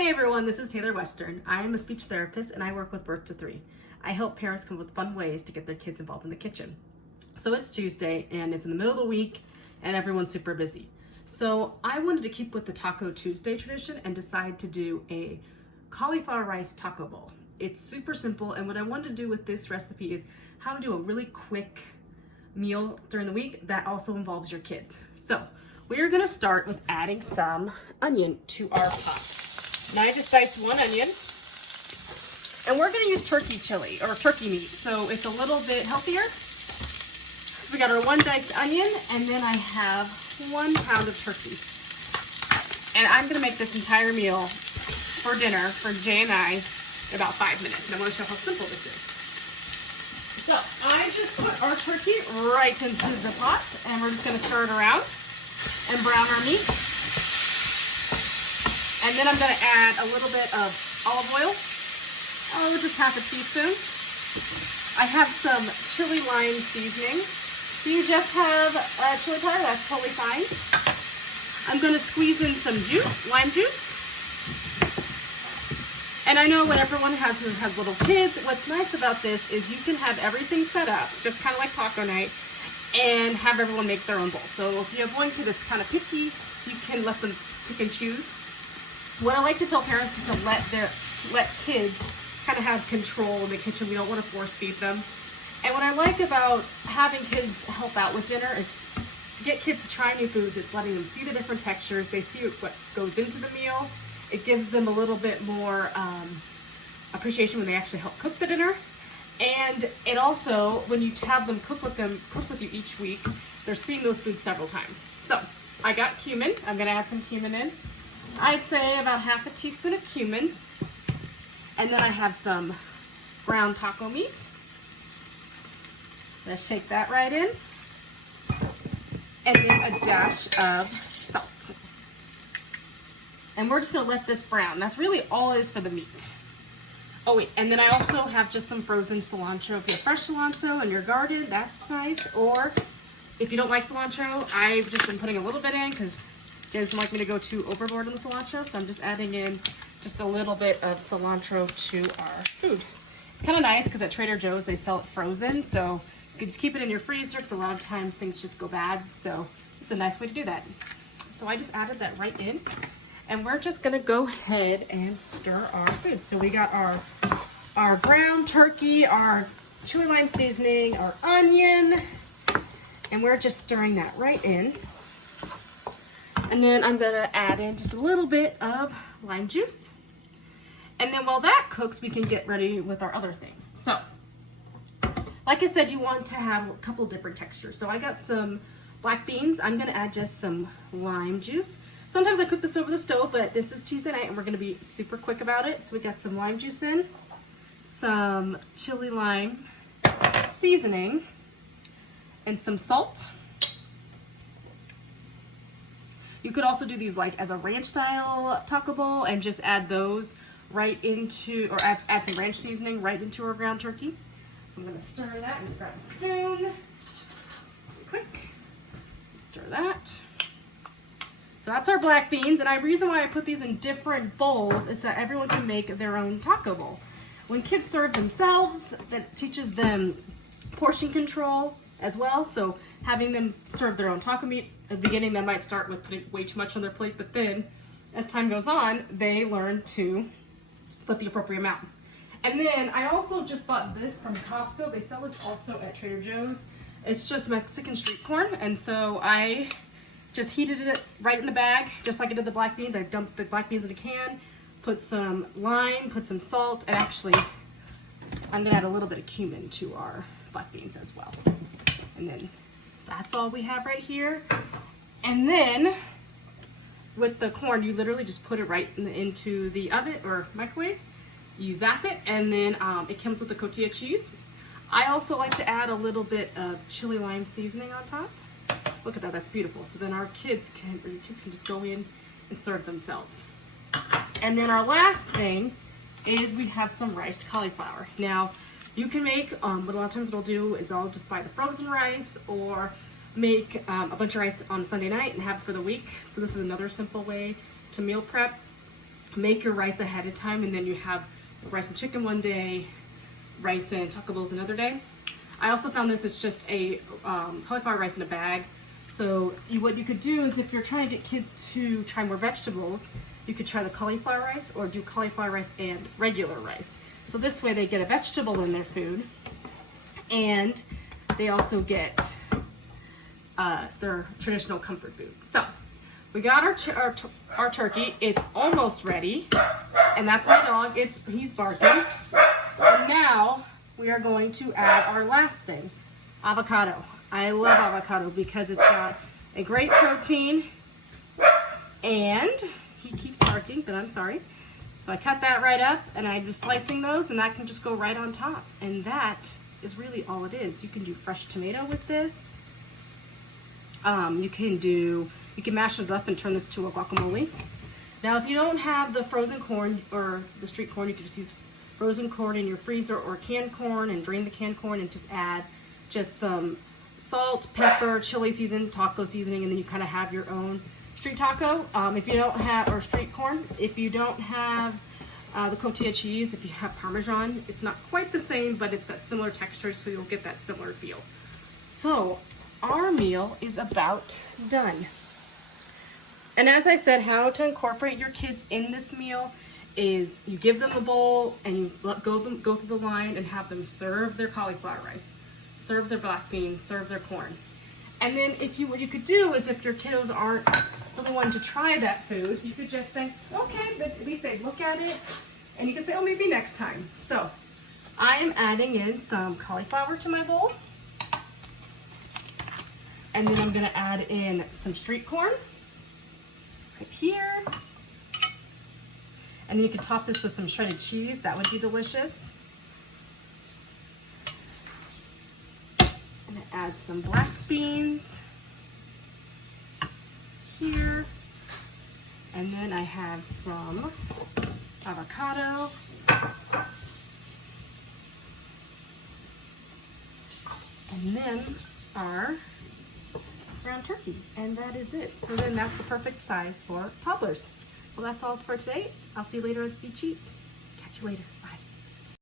Hey everyone, this is Taylor Western. I am a speech therapist and I work with birth to 3. I help parents come up with fun ways to get their kids involved in the kitchen. So it's Tuesday and it's in the middle of the week and everyone's super busy. So I wanted to keep with the Taco Tuesday tradition and decide to do a cauliflower rice taco bowl. It's super simple, and what I wanted to do with this recipe is how to do a really quick meal during the week that also involves your kids. So we are going to start with adding some onion to our pot. Now I just diced one onion, and we're going to use turkey chili or turkey meat, so it's a little bit healthier. So we got our one diced onion, and then I have 1 pound of turkey. And I'm going to make this entire meal for dinner for Jay and I in about 5 minutes, and I want to show how simple this is. So I just put our turkey right into the pot, and we're just going to stir it around and brown our meat. And then I'm going to add a little bit of olive oil, just half a teaspoon. I have some chili lime seasoning. So you just have chili powder, that's totally fine. I'm going to squeeze in some juice, lime juice. And I know when everyone has little kids, what's nice about this is you can have everything set up, just kind of like taco night, and have everyone make their own bowl. So if you have one kid that's kind of picky, you can let them pick and choose. What I like to tell parents is to let kids kind of have control in the kitchen. We don't want to force feed them. And what I like about having kids help out with dinner is to get kids to try new foods. It's letting them see the different textures. They see what goes into the meal. It gives them a little bit more appreciation when they actually help cook the dinner. And it also, when you have them cook with you each week, they're seeing those foods several times. So I got cumin. I'm going to add some cumin in. I'd say about half a teaspoon of cumin. And then I have some ground taco meat. Let's shake that right in. And then a dash of salt. And we're just going to let this brown. That's really all it is for the meat. Oh wait, and then I also have just some frozen cilantro. If you have fresh cilantro in your garden, that's nice. Or if you don't like cilantro, I've just been putting a little bit in because you guys don't like me to go too overboard on the cilantro. So I'm just adding in just a little bit of cilantro to our food. It's kind of nice because at Trader Joe's they sell it frozen. So you can just keep it in your freezer because a lot of times things just go bad. So it's a nice way to do that. So I just added that right in. And we're just gonna go ahead and stir our food. So we got our ground turkey, our chili lime seasoning, our onion, and we're just stirring that right in. And then I'm gonna add in just a little bit of lime juice. And then while that cooks, we can get ready with our other things. So, like I said, you want to have a couple different textures. So I got some black beans. I'm gonna add just some lime juice. Sometimes I cook this over the stove, but this is Tuesday night and we're gonna be super quick about it. So we got some lime juice in, some chili lime seasoning, and some salt. You could also do these like as a ranch style taco bowl and just add those right into, or add some ranch seasoning right into our ground turkey. So I'm gonna stir that and grab a spoon, really quick, stir that. So that's our black beans, and the reason why I put these in different bowls is that everyone can make their own taco bowl. When kids serve themselves, that teaches them portion control as well. So having them serve their own taco meat, at the beginning they might start with putting way too much on their plate, but then as time goes on, they learn to put the appropriate amount. And then I also just bought this from Costco. They sell this also at Trader Joe's. It's just Mexican street corn, and so I just heated it right in the bag, just like I did the black beans. I dumped the black beans in a can, put some lime, put some salt, and actually, I'm gonna add a little bit of cumin to our black beans as well. And then that's all we have right here. And then with the corn, you literally just put it right into the oven or microwave. You zap it, and then it comes with the cotija cheese. I also like to add a little bit of chili lime seasoning on top. Look at that, that's beautiful. So then your kids can just go in and serve themselves. And then our last thing is we have some riced cauliflower. Now, you can make, what a lot of times what I'll do is I'll just buy the frozen rice or make a bunch of rice on Sunday night and have it for the week. So this is another simple way to meal prep. make your rice ahead of time, and then you have rice and chicken one day, rice and taco bowls another day. I also found this, it's just a cauliflower rice in a bag. So what you could do is, if you're trying to get kids to try more vegetables, you could try the cauliflower rice, or do cauliflower rice and regular rice. So this way they get a vegetable in their food, and they also get their traditional comfort food. So we got our turkey. It's almost ready, and that's my dog. He's barking. And now we are going to add our last thing, avocado. I love avocado because it's got a great protein, and he keeps barking, but I'm sorry. So I cut that right up, and I'm just slicing those, and that can just go right on top. And that is really all it is. You can do fresh tomato with this. You can mash it up and turn this to a guacamole. Now, if you don't have the frozen corn or the street corn, you can just use frozen corn in your freezer, or canned corn, and drain the canned corn and just add just some salt, pepper, chili season, taco seasoning, and then you kind of have your own street taco. If you don't have, or street corn, if you don't have the cotija cheese, if you have Parmesan, it's not quite the same, but it's that similar texture, so you'll get that similar feel. So our meal is about done. And as I said, how to incorporate your kids in this meal is you give them a bowl, and you go through the line and have them serve their cauliflower rice, serve their black beans, serve their corn. And then what you could do is, if your kiddos aren't really wanting to try that food, you could just say, okay, but at least they look at it, and you can say, oh, maybe next time. So I am adding in some cauliflower to my bowl. And then I'm gonna add in some street corn right here. And then you could top this with some shredded cheese. That would be delicious. I'm gonna add some black beans here. And then I have some avocado. And then our ground turkey, and that is it. So then that's the perfect size for toddlers. Well, that's all for today. I'll see you later as we cheat. Catch you later.